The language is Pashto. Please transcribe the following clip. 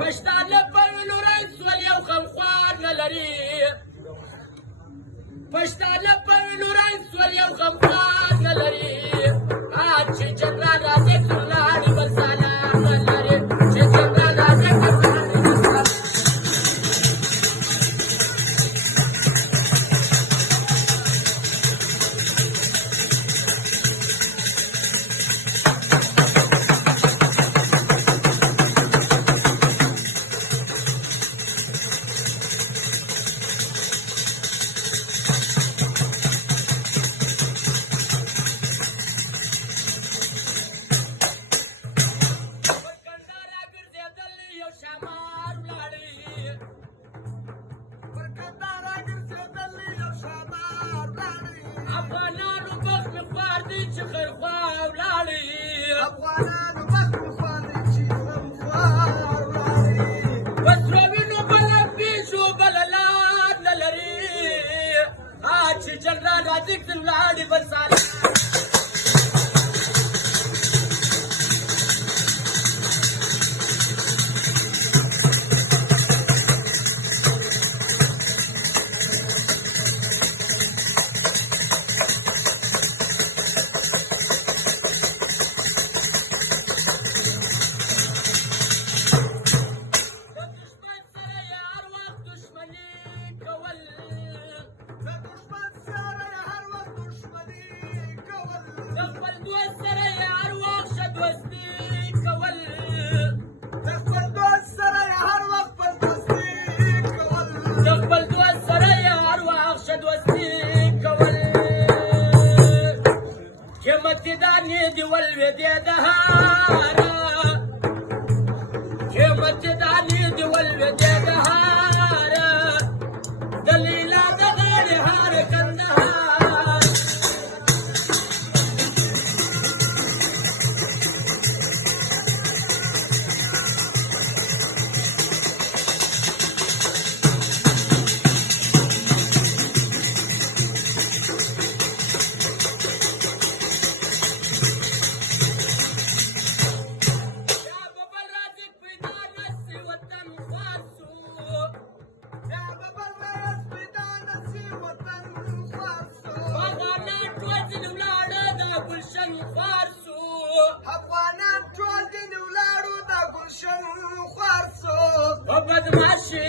پښتانه په لوري سول یو غمخوار نه لري پښتانه په لوري سول یو غمخوار نه لري چې جنرال راځي څلاړي بل سلام نه لري چې جنرال راځي افغانانو مخ مې خوار دي چې خیرخوا ولاړې افغانانو مخ مې خوار دي چې خیرخوا ولاړې په سرو وینو بله پیشو بله لار نه لري چې جنرال راځي لاړې بل سالار متداني دي والودي دهارا يا متداني دي والودي دهارا دليلا دغير هار كندهار افغانان ټول دین ولاړو د ګلشن خوار سو بدمعشي